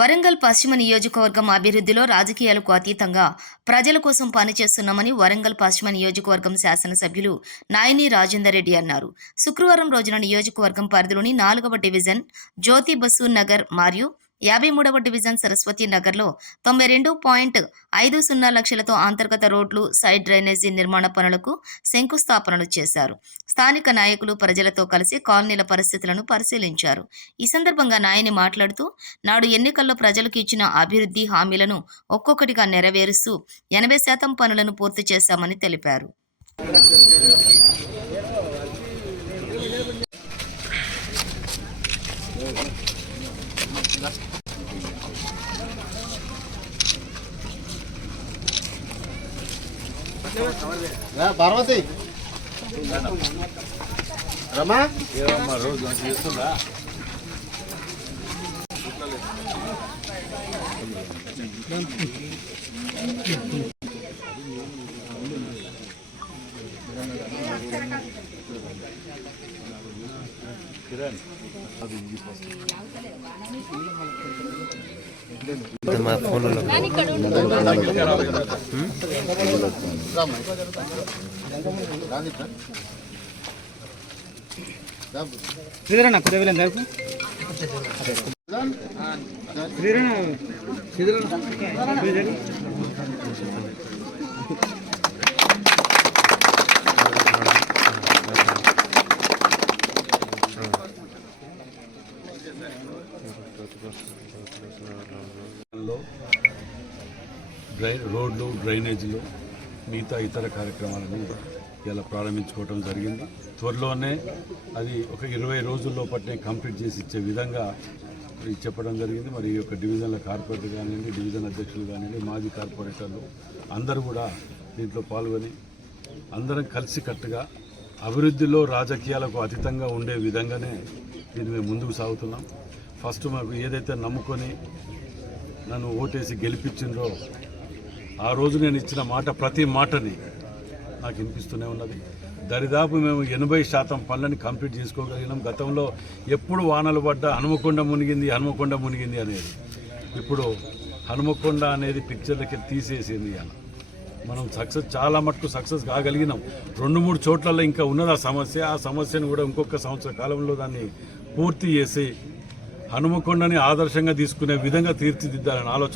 వరంగల్ పశ్చిమ నియోజకవర్గం అభివృద్ధిలో రాజకీయాలకు అతీతంగా ప్రజల కోసం పనిచేస్తున్నామని వరంగల్ పశ్చిమ నియోజకవర్గం శాసనసభ్యులు నాయని రాజేందర్ రెడ్డి అన్నారు. శుక్రవారం రోజున నియోజకవర్గం పరిధిలోని 4వ డివిజన్ జ్యోతి బసు నగర్ మరియు 53వ డివిజన్ సరస్వతి నగర్లో 92.50 లక్షలతో అంతర్గత రోడ్లు, సైడ్ డ్రైనేజీ నిర్మాణ పనులకు శంకుస్థాపనలు చేశారు. స్థానిక నాయకులు ప్రజలతో కలిసి కాలనీల పరిస్థితులను పరిశీలించారు. ఈ సందర్భంగా నాయని మాట్లాడుతూ, నాడు ఎన్నికల్లో ప్రజలకు ఇచ్చిన అభివృద్ధి హామీలను ఒక్కొక్కటిగా నెరవేరుస్తూ 80% పనులను పూర్తి చేశామని తెలిపారు. పార్వతి రమా రోజు చేస్తుందా కిరణ్ అది మా ఫోన్లో శ్రీధరణ కుదవలేం దాకు రోడ్లు, డ్రైనేజీలు, మిగతా ఇతర కార్యక్రమాలను ఇలా ప్రారంభించుకోవడం జరిగింది. త్వరలోనే అది ఒక 20 రోజుల్లో పట్టే కంప్లీట్ చేసి ఇచ్చే విధంగా చెప్పడం జరిగింది. మరి ఈ యొక్క డివిజన్ల కార్పొరేటర్ కానివ్వండి, డివిజన్ అధ్యక్షులు కానివ్వండి, మాజీ కార్పొరేటర్లు అందరూ కూడా దీంట్లో పాల్గొని అందరం కలిసికట్టుగా అభివృద్ధిలో రాజకీయాలకు అతీతంగా ఉండే విధంగానే దీన్ని మేము ముందుకు సాగుతున్నాం. ఫస్ట్ మాకు ఏదైతే నమ్ముకొని నన్ను ఓటేసి గెలిపించిండ్రో ఆ రోజు నేను ఇచ్చిన మాట, ప్రతి మాటని నాకు వినిపిస్తూనే ఉన్నది. దరిదాపు మేము 80% పనులని కంప్లీట్ చేసుకోగలిగినాం. గతంలో ఎప్పుడు వానలు పడ్డా హనుమకొండ మునిగింది అనేది ఇప్పుడు హనుమకొండ అనేది పిక్చర్లకి తీసేసింది. అలా మనం చాలా మటుకు సక్సెస్ కాగలిగినాం. 2-3 చోట్లలో ఇంకా ఉన్నది ఆ సమస్యను కూడా ఇంకొక సంవత్సర కాలంలో దాన్ని పూర్తి చేసి హనుమకొండని ఆదర్శంగా తీసుకునే విధంగా తీర్చిదిద్దాలని ఆలోచన